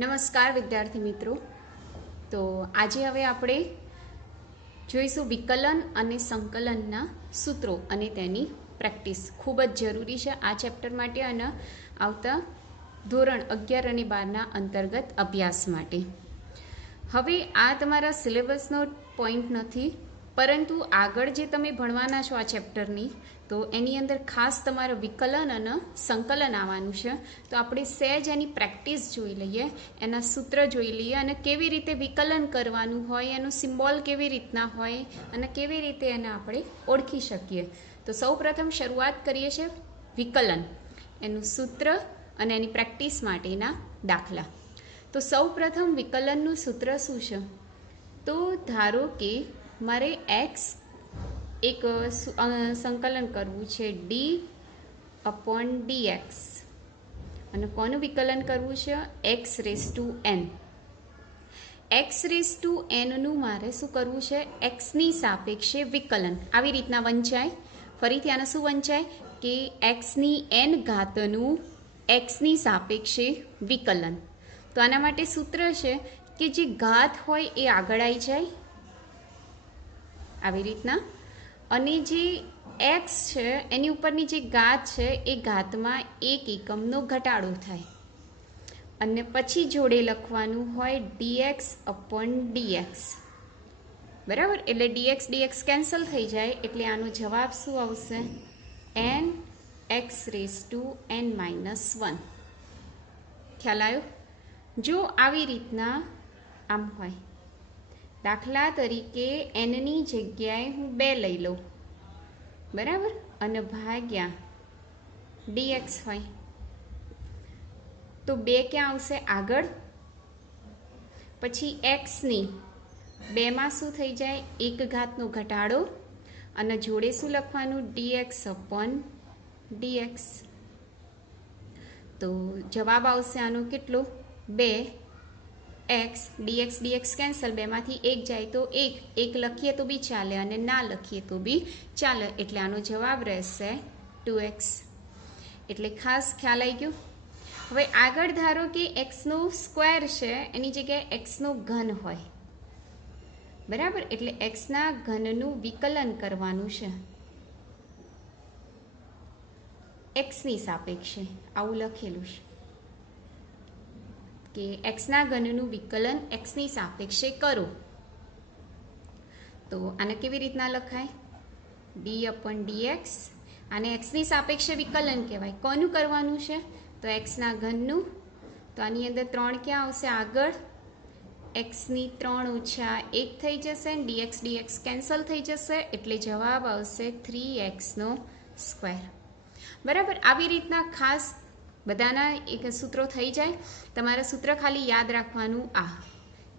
નમસ્કાર વિદ્યાર્થી મિત્રો. તો આજે હવે આપણે જોઈશું વિકલન અને સંકલનના સૂત્રો અને તેની પ્રેક્ટિસ. ખૂબ જ જરૂરી છે આ ચેપ્ટર માટે અને આવતા ધોરણ 11 અને 12ના અંતર્ગત અભ્યાસ માટે. હવે આ તમારા સિલેબસનો પોઈન્ટ નથી, પરંતુ આગળ જે તમે ભણવાના છો આ ચેપ્ટરની, તો એની અંદર ખાસ તમારે વિકલન અને સંકલન આવવાનું છે. તો આપણે સહેજ એની પ્રેક્ટિસ જોઈ લઈએ, એના સૂત્ર જોઈ લઈએ અને કેવી રીતે વિકલન કરવાનું હોય, એનું સિમ્બોલ કેવી રીતના હોય અને કેવી રીતે એને આપણે ઓળખી શકીએ. તો સૌ પ્રથમ શરૂઆત કરીએ છીએ વિકલન, એનું સૂત્ર અને એની પ્રેક્ટિસ માટેના દાખલા. તો સૌ પ્રથમ વિકલનનું સૂત્ર શું છે? તો ધારો કે મારે એક્સ એક સંકલન કરવું છે d/dx, અને કોનું વિકલન કરવું છે? x⁴n. x⁴n નું મારે શું કરવું છે? એક્સની સાપેક્ષે વિકલન. આવી રીતના વંચાય. ફરીથી આને શું વંચાય કે xની n ઘાતનું એક્સની સાપેક્ષે વિકલન. તો આના માટે સૂત્ર છે કે જે ઘાત હોય એ આગળ આવી જાય આવી રીતના, અને જે એક્સ છે એની ઉપરની જે ઘાત છે એ ઘાતમાં 1 એકમનો ઘટાડો થાય, અને પછી જોડે લખવાનું હોય dx/dx. બરાબર? એટલે dx કેન્સલ થઈ જાય, એટલે આનો જવાબ શું આવશે? nx⁴n - 1. ખ્યાલ આવ્યો? જો આવી રીતના આમ હોય, દાખલા તરીકે એનની જગ્યાએ હું 2 લઈ લઉં, બરાબર, અને ભાગ્યા dx હોય, તો 2 ક્યાં આવશે? આગળ. પછી એક્સની 2માં શું થઈ જાય? 1 ઘાતનો ઘટાડો, અને જોડે શું લખવાનું? dx/dx. તો જવાબ આવશે આનો કેટલો? 2x. dx કેન્સલ, 2માંથી 1 જાય તો 1 લખીએ તો બી ચાલે અને ના લખીએ તો બી ચાલે, એટલે આનો જવાબ રહેશે 2x. એટલે ખાસ ખ્યાલ આવી ગયો. હવે આગળ ધારો કે એક્સનો સ્ક્વેર છે, એની જગ્યાએ એક્સનો ઘન હોય, બરાબર, એટલે એક્સના ઘનનું વિકલન કરવાનું છે એક્સની સાપેક્ષે. આવું લખેલું છે કે એક્સના ઘનનું વિકલન એક્સની સાપેક્ષે કરો. તો આને કેવી રીતના લખાય? d/dx. આને એક્સની સાપેક્ષે વિકલન કહેવાય. કોનું કરવાનું છે? તો એક્સના ઘનનું. તો આની અંદર 3 ક્યાં આવશે? આગળ. એક્સની 3 - 1 થઈ જશે, dx કેન્સલ થઈ જશે, એટલે જવાબ આવશે 3x². બરાબર? આવી રીતના ખાસ બધાના એક સૂત્રો થઈ જાય. તમારે સૂત્ર ખાલી યાદ રાખવાનું આ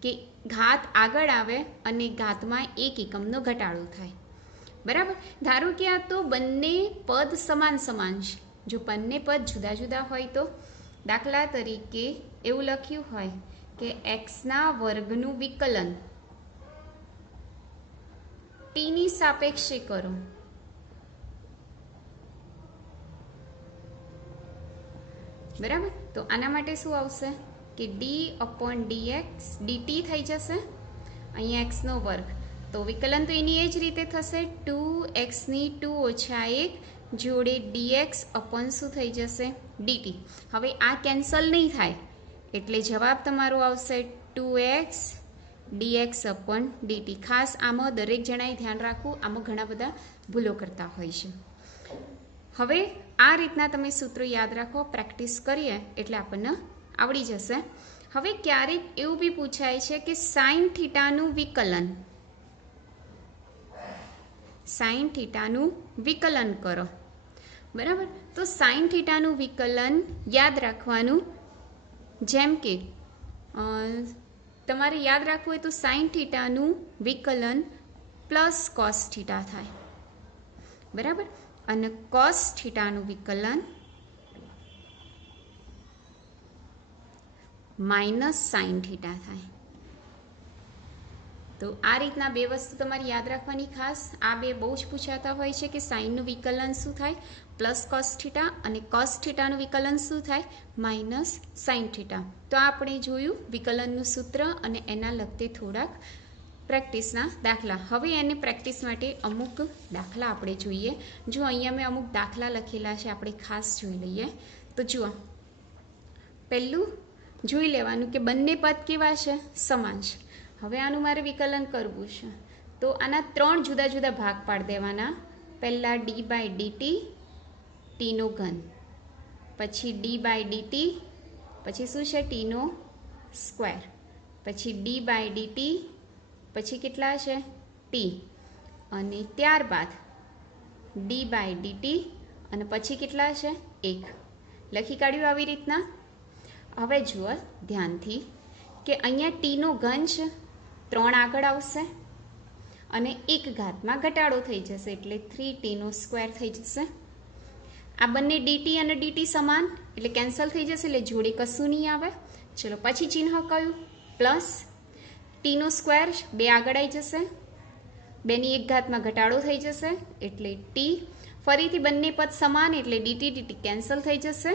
કે ઘાત આગળ આવે અને ઘાતમાં 1 એકમનો ઘટાડો થાય. બરાબર? ધારો કે આ તો બંને પદ સમાન છે. જો બંને પદ જુદા જુદા હોય તો, દાખલા તરીકે એવું લખ્યું હોય કે એક્સના વર્ગનું વિકલન ટીની સાપેક્ષે કરો. બરાબર? તો આના માટે શું આવશે કે d/dx dt થઈ જશે, અહીંયા એક્સનો વર્ગ, તો વિકલન તો એની એ જ રીતે થશે, 2xની 2 - 1 જોડે dx શું થઈ જશે? dt. હવે આ કેન્સલ નહીં થાય, એટલે જવાબ તમારો આવશે 2x dx/dt. ખાસ આમાં દરેક જણાએ ધ્યાન રાખવું, આમાં ઘણા બધા ભૂલો કરતા હોય છે. હવે આ રીતના તમે સૂત્રો યાદ રાખો, પ્રેક્ટિસ કરીએ એટલે આપણને આવડી જશે. હવે ક્યારેક એવું બી પૂછાય છે કે sin θનું વિકલન, sin θનું વિકલન કરો. બરાબર? તો sin θનું વિકલન યાદ રાખવાનું, જેમ કે તમારે યાદ રાખવું હોય તો sin θનું વિકલન +cos θ થાય, બરાબર, અને cos θનું વિકલન -sin θ થાય. તો આ રીતના બે વસ્તુ તમારે યાદ રાખવાની ખાસ. આ બે બહુ જ પૂછાતા હોય છે કે સાઇનનું વિકલન શું થાય પ્લસ કોસ થીટા, અને કોસ થીટાનું વિકલન શું થાય માઇનસ સાઇન થીટા. તો આપણે જોયું વિકલનનું સૂત્ર અને એના લગતે થોડાક પ્રેક્ટિસના દાખલા. હવે એને પ્રેક્ટિસ માટે અમુક દાખલા આપણે જોઈએ. જો અહીંયા મેં અમુક દાખલા લખેલા છે, આપણે ખાસ જોઈ લઈએ. તો જુઓ, પહેલું જોઈ લેવાનું કે બંને પદ કેવા છે સમાન છે. હવે આનું મારે વિકલન કરવું છે, તો આના 3 જુદા જુદા ભાગ પાડી દેવાના. પહેલાં ડી બાય ડીટી ટીનો ઘન, પછી ડી બાય ડીટી, પછી શું છે ટીનો સ્ક્વેર, પછી ડી બાય ડીટી, પછી કેટલા છે ટી, અને ત્યારબાદ ડી બાય ડીટી, અને પછી કેટલા છે 1. લખી કાઢ્યું આવી રીતના. હવે જુઓ ધ્યાનથી કે અહીંયા ટીનો ઘન છે, 3 આગળ આવશે અને 1 ઘાતમાં ઘટાડો થઈ જશે એટલે 3t સ્ક્વેર થઈ જશે. આ બંને ડીટી અને ડીટી સમાન એટલે કેન્સલ થઈ જશે, એટલે જોડે કશું નહીં આવે. ચલો પછી ચિહ્ન કયું પ્લસ ટીનો સ્ક્વેર 2 આગળ આવી જશે, 2ની 1 ઘાતમાં ઘટાડો થઈ જશે એટલે ટી. ફરીથી બંને પદ સમાન એટલે ડીટી ડીટી કેન્સલ થઈ જશે,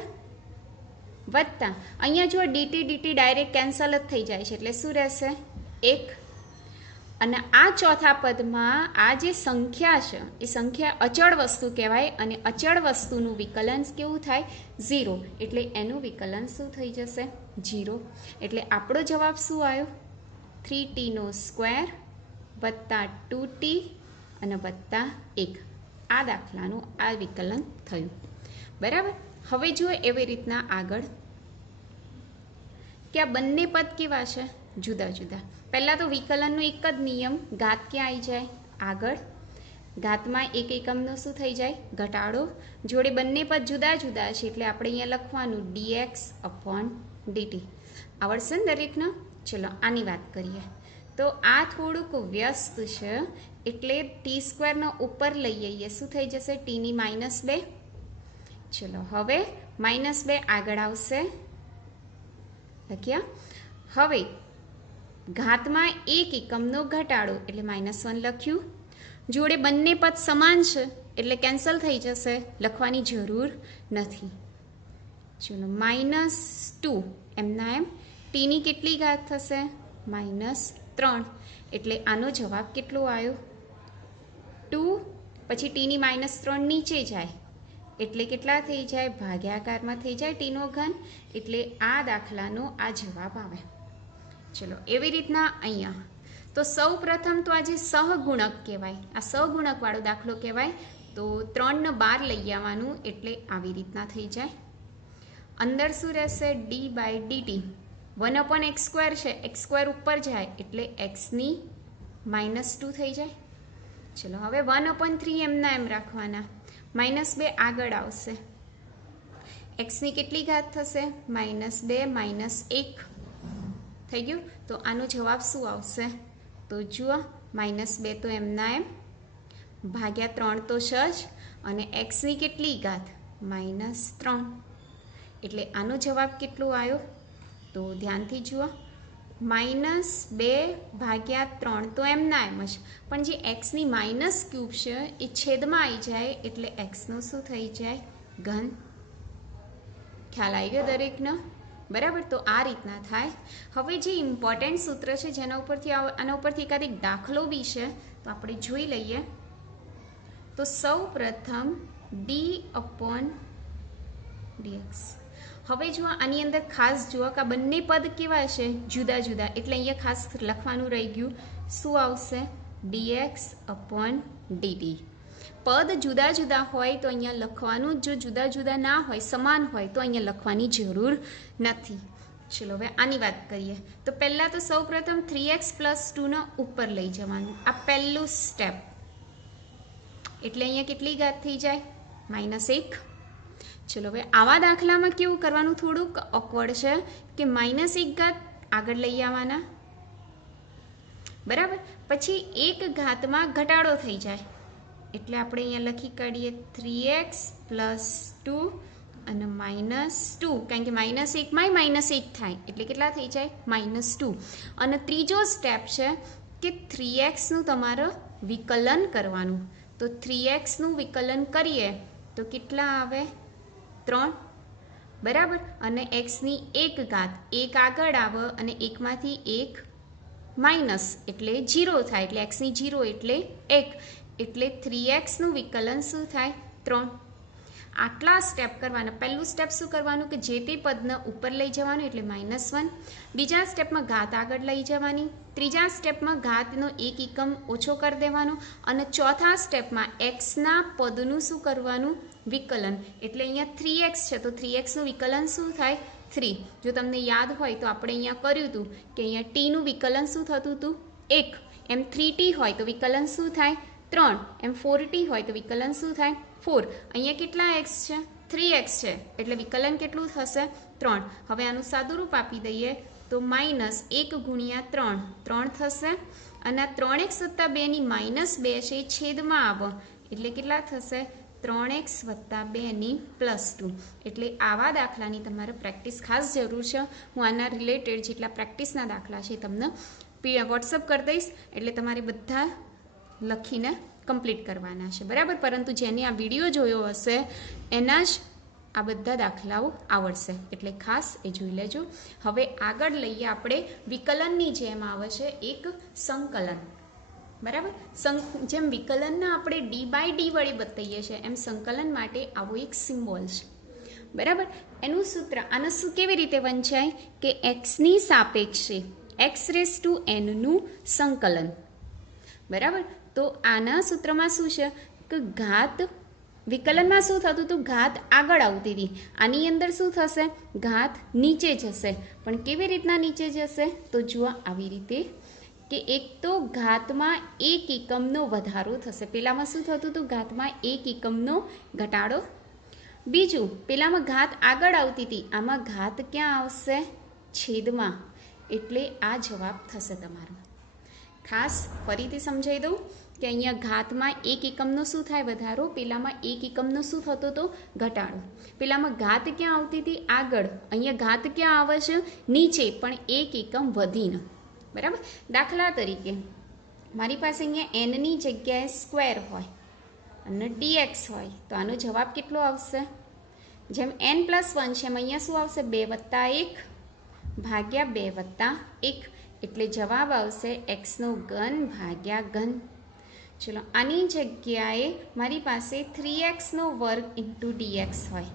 વત્તા અહીંયા જો ડીટી ડીટી ડાયરેક્ટ કેન્સલ જ થઈ જાય છે એટલે શું રહેશે 1. અને આ ચોથા પદમાં આ જે સંખ્યા છે એ સંખ્યા અચળ વસ્તુ કહેવાય, અને અચળ વસ્તુનું વિકલન કેવું થાય 0, એટલે એનું વિકલન શું થઈ જશે 0. એટલે આપણો જવાબ શું આવ્યો 3t સ્ક્વેર વત્તા 2t અને વત્તા 1. આ દાખલાનું આ વિકલન થયું. બરાબર. હવે જુઓ એવી રીતના આગળ કે આ બંને પદ કેવા છે જુદા જુદા. પહેલાં તો વિકલનનો એક જ નિયમ, ઘાત ક્યાં આવી જાય આગળ, ઘાતમાં 1 એકમનો શું થઈ જાય ઘટાડો. જોડે બંને પદ જુદા જુદા છે એટલે આપણે અહીંયા લખવાનું dx/dt. આવડશે ને દરેકને? ચલો આની વાત કરીએ. તો આ થોડુંક વ્યસ્ત છે એટલે ટી સ્ક્વેરનો ઉપર લઈ આવીએ, શું થઈ જશે ટીની -2. ચલો હવે -2 આગળ આવશે, લખ્યા. હવે ઘાતમાં 1 એકમનો ઘટાડો એટલે -1 લખ્યું. જોડે બંને પદ સમાન છે એટલે કેન્સલ થઈ જશે, લખવાની જરૂર નથી. ચલો -2 એમના એમ ટીની કેટલી ઘાત થશે -3, એટલે આનો જવાબ કેટલો આવ્યો 2. પછી ટીની -3 નીચે જાય એટલે કેટલા થઈ જાય ભાગ્યાકારમાં થઈ જાય ટીનો ઘન, એટલે આ દાખલાનો આ જવાબ આવે. ચલો એવી રીતના અહીંયા તો સૌ પ્રથમ તો આ જે સહગુણક કહેવાય, આ સહગુણકવાળો દાખલો કહેવાય. તો 3 ને 12 લઈ આવવાનું એટલે આવી રીતના થઈ જાય. અંદર શું રહેશે ડી બાય ડીટી 1/x² છે, x² ઉપર જાય એટલે xની -2 થઈ જાય. ચલો હવે 1/3 એમના એમ રાખવાના, -2 આગળ આવશે, xની કેટલી ઘાત થશે -2 -1 થઈ ગયું. તો આનો જવાબ શું આવશે તો જુઓ -2 તો એમના એમ, ભાગ્યા 3 તો 6 જ, અને xની કેટલી ઘાત -3, એટલે આનો જવાબ કેટલો આવ્યો તો ધ્યાનથી જુઓ -2/3 તો એમના એમ જ, પણ જે xની -3 છે એ છેદમાં આવી જાય એટલે xનો શું થઈ જાય ઘન. ખ્યાલ આવી ગયો દરેકનો? બરાબર. તો આ રીતના થાય. હવે જે ઇમ્પોર્ટન્ટ સૂત્ર છે જેના ઉપરથી આના ઉપરથી એકાદ એક દાખલો બી છે તો આપણે જોઈ લઈએ. તો સૌ પ્રથમ d/dx. હવે જુઓ આની અંદર ખાસ જુઓ કે આ બંને પદ કેવા છે જુદા જુદા, એટલે અહીંયા ખાસ લખવાનું રહી ગયું શું આવશે dx/dt. પદ જુદા જુદા હોય તો અહીંયા લખવાનું, જો જુદા જુદા ના હોય સમાન હોય તો અહીંયા લખવાની જરૂર નથી. ચલો હવે આની વાત કરીએ. તો પહેલાં તો સૌ પ્રથમ 3x + 2 ઉપર લઈ જવાનું, આ પહેલું સ્ટેપ. એટલે અહીંયા કેટલી ઘાત થઈ જાય -1. ચલો હવે આવા દાખલામાં કેવું કરવાનું, થોડુંક ઓકવર્ડ છે કે -1 ઘાત આગળ લઈ આવવાના, બરાબર. પછી 1 ઘાતમાં ઘટાડો થઈ જાય એટલે આપણે અહીંયા લખી કાઢીએ 3x + 2 અને -2, કારણ કે -1 માં -1 થાય એટલે કેટલા થઈ જાય -2. અને ત્રીજો સ્ટેપ છે કે 3x તમારે વિકલન કરવાનું. તો 3x વિકલન કરીએ તો કેટલા આવે? 3, બરાબર. અને x એક ઘાત, એક આગળ આવે અને એકમાંથી એક માઇનસ એટલે 0 થાય, એટલે x 0 એટલે 1, એટલે 3x વિકલન શું થાય? 3. આટલા સ્ટેપ કરવાના. પહેલું સ્ટેપ શું કરવાનું કે જે તે પદને ઉપર લઈ જવાનું એટલે -1. બીજા સ્ટેપમાં ઘાત આગળ લઈ જવાની. ત્રીજા સ્ટેપમાં ઘાતનો એક એકમ ઓછો કરી દેવાનો. અને ચોથા સ્ટેપમાં એક્સના પદનું શું કરવાનું? વિકલન. એટલે અહીંયા 3x છે તો 3x વિકલન શું થાય? 3. જો તમને યાદ હોય તો આપણે અહીંયા કર્યું હતું કે અહીંયા ટીનું વિકલન શું થતું હતું? 1. એમ 3t હોય તો વિકલન શું થાય? 3. એમ 4t હોય તો વિકલન શું થાય? 4. અહીંયા કેટલા x છે? 3x છે એટલે વિકલન કેટલું થશે? 3. હવે આનું સાદુરૂપ આપી દઈએ તો -1 ગુણ્યા 3 3 થશે. અને 3x + 2 ની -2 છે એ છેદમાં આવે એટલે કેટલા થશે? 3x + 2 ની +2. એટલે આવા દાખલાની તમારે પ્રેક્ટિસ ખાસ જરૂર છે. હું આના રિલેટેડ જેટલા પ્રેક્ટિસના દાખલા છે તમને વોટ્સઅપ કરી દઈશ, એટલે તમારે બધા લખીને કમ્પ્લીટ કરવાના છે, બરાબર. પરંતુ જેને આ વિડીયો જોયો હશે એના જ આ બધા દાખલાઓ આવડશે, એટલે ખાસ એ જોઈ લેજો. હવે આગળ લઈએ આપણે વિકલનની જેમ આવે છે એક સંકલન, બરાબર. જેમ વિકલનને આપણે d/d વડે બતાવીએ છીએ એમ સંકલન માટે આવો એક સિમ્બોલ છે, બરાબર. એનું સૂત્ર આને શું કેવી રીતે વંચાય કે x સાપેક્ષે x⁴n નું સંકલન, બરાબર. તો આના સૂત્રમાં શું છે કે ઘાત વિકલનમાં શું થતું હતું? ઘાત આગળ આવતી હતી. આની અંદર શું થશે? ઘાત નીચે જશે. પણ કેવી રીતના નીચે જશે? તો જુઓ આવી રીતે કે એક તો ઘાતમાં એક એકમનો વધારો થશે. પેલામાં શું થતું હતું? ઘાતમાં એક એકમનો ઘટાડો. બીજું, પેલામાં ઘાત આગળ આવતી હતી, આમાં ઘાત ક્યાં આવશે? છેદમાં. એટલે આ જવાબ થશે તમારો. ખાસ ફરીથી સમજાવી દઉં કે અહીંયા ઘાતમાં એક એકમનો શું થાય? વધારો. પેલામાં એક એકમનો શું થતો હતો? ઘટાડો. પેલામાં ઘાત ક્યાં આવતી હતી? આગળ. અહીંયા ઘાત ક્યાં આવે છે? નીચે, પણ એક એકમ વધીને, બરાબર. દાખલા તરીકે મારી પાસે અહીંયા n ની જગ્યાએ સ્ક્વેર હોય અને dx હોય તો આનો જવાબ કેટલો આવશે? જેમ n+1 છે એમ અહીંયા શું આવશે? 2+1 ભાગ્યા 2+1. એટલે જવાબ આવશે x3 ભાગ્યા ઘન. ચલો, આની જગ્યાએ મારી પાસે 3x² dx હોય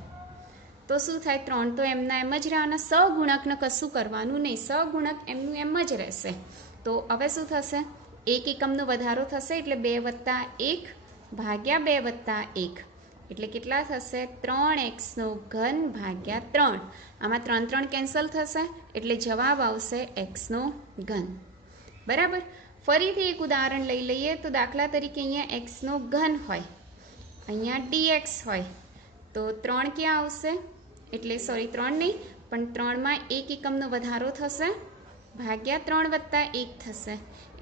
તો શું થાય? 3 તો એમના એમ જ રહેવાના. સહગુણકને કશું કરવાનું નહીં, સહગુણક એમનું એમ જ રહેશે. તો હવે શું થશે? એક એકમનો વધારો થશે એટલે 2+1 ભાગ્યા 2+1. એટલે કેટલા થશે? 3x3 ભાગ્યા 3. આમાં 3 3 કેન્સલ થશે એટલે જવાબ આવશે x3, બરાબર. ફરીથી એક ઉદાહરણ લઈ લઈએ તો દાખલા તરીકે અહીંયા x3 હોય, અહીંયા dx હોય તો 3 ક્યાં આવશે? એટલે 3 નહીં, પણ 3માં એક એકમનો વધારો થશે ભાગ્યા 3+1 થશે.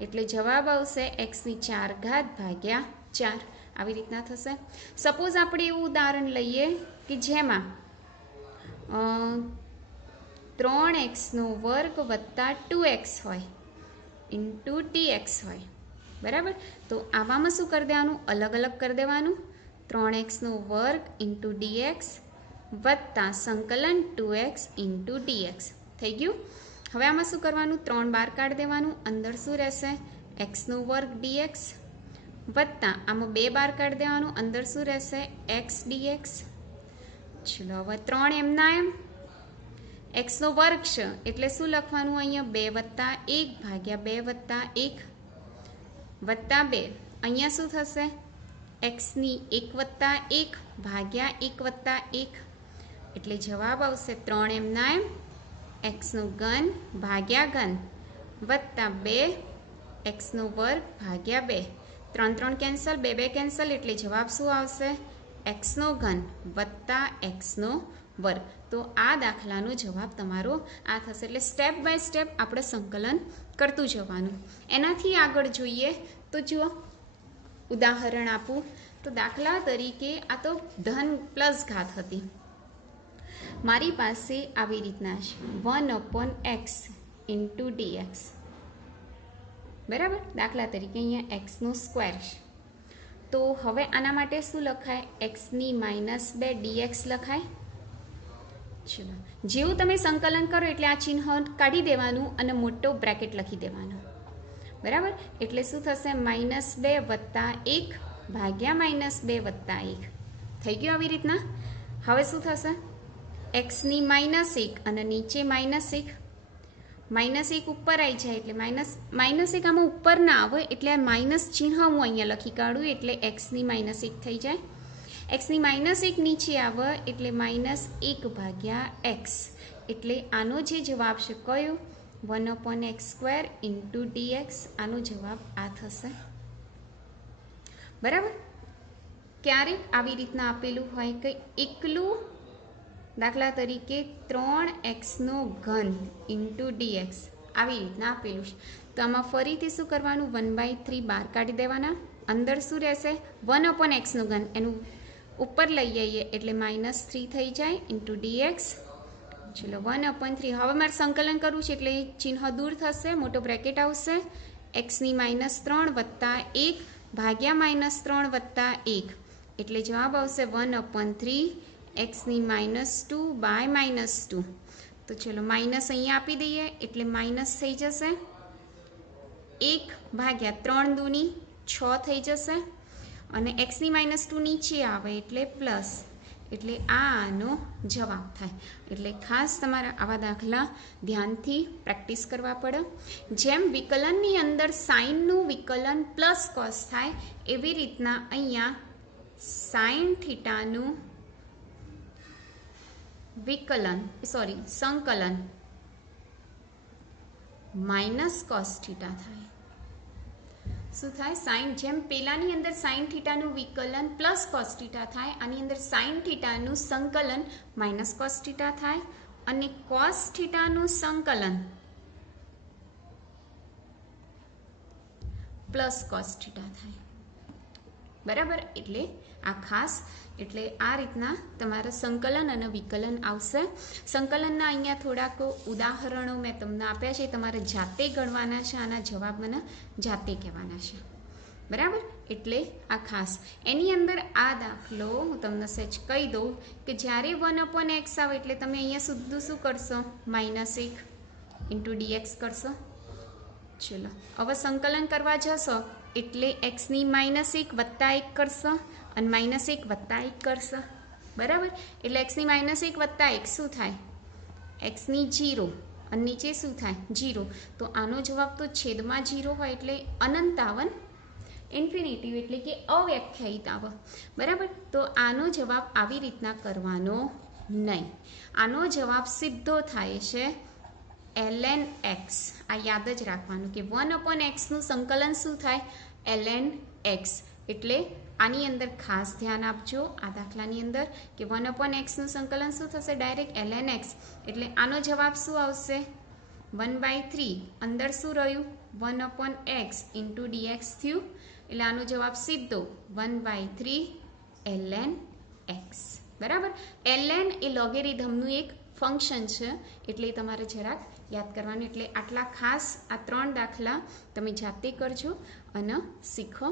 એટલે જવાબ આવશે x4 ભાગ્યા 4. આવી રીતના થશે. સપોઝ આપણે એવું ઉદાહરણ લઈએ કે જેમાં 3x² + 2x હોય ઇન્ટુ dx હોય, બરાબર. તો આવામાં શું કરી દેવાનું? અલગ અલગ કરી દેવાનું. 3x² ઇન્ટુ dx વત્તા સંકલન 2x ઇન્ટુ dx થઈ ગયું. હવે આમાં શું કરવાનું? 3 બહાર કાઢી દેવાનું. અંદર શું રહેશે? x² dx વત્તા આમાં 2 બહાર કાઢી દેવાનું. અંદર શું રહેશે? x dx. ચલો, હવે 3 એમના એમ x² છે એટલે શું લખવાનું? અહીંયા 2+1 ભાગ્યા 2+1 વત્તા 2. અહીંયા શું થશે? x1+1 ભાગ્યા 1+1. એટલે જવાબ આવશે 3 એમના એમ x3 ભાગ્યા ઘન વત્તા 2x² ભાગ્યા 2. 3 3 કેન્સલ, 2 2 કેન્સલ, એટલે જવાબ શું આવશે? x3 વત્તા x². તો આ દાખલાનો જવાબ તમારો આ થશે. એટલે સ્ટેપ બાય સ્ટેપ આપણે સંકલન કરતું જવાનું. એનાથી આગળ જોઈએ તો જુઓ, ઉદાહરણ આપું તો દાખલા તરીકે આ તો ધન પ્લસ ઘાત હતી. મારી પાસે આવી રીતના છે 1/x ઇન્ટુ dx, બરાબર. દાખલા તરીકે અહીંયા એક્સનો સ્ક્વેર છે, તો હવે આના માટે શું લખાય? એક્સની -2 dx લખાય. ચલો, જેવું તમે સંકલન કરો એટલે આ ચિહ્ન કાઢી દેવાનું અને મોટો બ્રેકેટ લખી દેવાનો. બરાબર. એટલે શું થશે? -2 વત્તા 1 ભાગ્યા -2 વત્તા 1 થઈ ગયું આવી રીતના. હવે શું થશે? એક્સની -1 અને નીચે -1, -1 ઉપર આવી જાય એટલે -1 આમાં ઉપર ના આવે એટલે આ માઇનસ ચિહ્ન હું અહીંયા લખી કાઢું એટલે એક્સની -1 થઈ જાય. એક્સની -1 નીચે આવે એટલે -1 ભાગ્યા એક્સ, એટલે આનો જે જવાબ છે કયો? 1/x² into dx. આનો જવાબ આ થશે. બરાબર. ક્યારેક આવી રીતના આપેલું હોય કે એકલું, દાખલા તરીકે 3x³ ઇન્ટુ dx આવી રીતના આપેલું છે, તો આમાં ફરીથી શું કરવાનું? 1/3 બહાર કાઢી દેવાના. અંદર શું રહેશે? 1/x³, એનું ઉપર લઈ જઈએ એટલે -3 થઈ જાય ઇન્ટુ dx. ચલો 1/3. હવે મારે સંકલન કરવું છે એટલે ચિહ્ન દૂર થશે, મોટો બ્રેકેટ આવશે. એક્સની -3 વત્તા 1 ભાગ્યા -3 વત્તા 1 એટલે જવાબ આવશે 1/3 એક્સની -2 બાય -2. તો ચલો માઇનસ અહીંયા આપી દઈએ એટલે માઇનસ થઈ જશે. 1 ભાગ્યા 3 દૂની 6 થઈ જશે અને એક્સની -2 નીચે આવે એટલે પ્લસ, એટલે આનો જવાબ થાય. એટલે ખાસ તમારા આવા દાખલા ધ્યાનથી પ્રેક્ટિસ કરવા પડે. જેમ વિકલનની અંદર સાઇનનું વિકલન પ્લસ કોસ થાય એવી રીતના અહીંયા સાઇન થીટાનું સંકલન માઇનસ કોસ થીટા થાય. શું થાય? સાઇન, જેમ પેલાની અંદર સાઇન થીટાનું વિકલન પ્લસ કોસ થીટા થાય, આની અંદર સાઇન થીટાનું સંકલન માઇનસ કોસ થીટા થાય અને કોસ થીટાનું સંકલન પ્લસ કોસ થીટા થાય. બરાબર. એટલે આ ખાસ, એટલે આ રીતના તમારે સંકલન અને વિકલન આવશે. સંકલનના અહીંયા થોડાક ઉદાહરણો મેં તમને આપ્યા છે, તમારે જાતે ગણવાના છે, આના જવાબ મને જાતે કહેવાના છે. બરાબર. એટલે આ ખાસ એની અંદર આ દાખલો હું તમને સહેજ કહી દઉં કે જ્યારે 1/x આવે એટલે તમે અહીંયા સુધી શું કરશો? -1 ઇન્ટુ dx કરશો. ચલો હવે સંકલન કરવા જશો એટલે એક્સની -1 વત્તા 1 કરશો અને -1 વત્તા 1 કરશો. બરાબર. એટલે એક્સની -1 વત્તા 1 શું થાય? એક્સની 0 અને નીચે શું થાય? 0. તો આનો જવાબ તો છેદમાં 0 હોય એટલે અનંત આવે, ઇન્ફિનિટિવ એટલે કે અવ્યાખ્યાયિત આવે. બરાબર. તો આનો જવાબ આવી રીતના કરવાનો નહીં. આનો જવાબ સીધો થાય છે ln x. આ યાદ જ રાખવાનું કે 1/x નું સંકલન શું થાય? ln x. એટલે આની અંદર ખાસ ધ્યાન આપજો આ દાખલાની અંદર કે 1/x નું સંકલન શું થશે? Direct ln x. એટલે આનો જવાબ શું આવશે? 1/3. અંદર શું રહ્યું? 1/x ઇન્ટુ dx થયું. એટલે આનો જવાબ સીધો 1/3 ln x. બરાબર. ln એ લોગેરિધમનું એક ફંક્શન છે, એટલે તમારે જરાક યાદ કરવાનું. એટલે આટલા ખાસ આ 3 દાખલા તમે જાતે કરજો અને શીખો.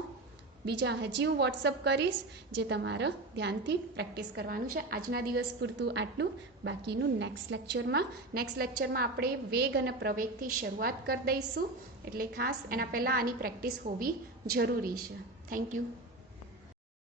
બીજા હજી હું વોટ્સઅપ કરીશ જે તમારે ધ્યાનથી પ્રેક્ટિસ કરવાનું છે. આજના દિવસ પૂરતું આટલું. બાકીનું નેક્સ્ટ લેક્ચરમાં આપણે વેગ અને પ્રવેગથી શરૂઆત કરી દઈશું. એટલે ખાસ એના પહેલાં આની પ્રેક્ટિસ હોવી જરૂરી છે. Thank you.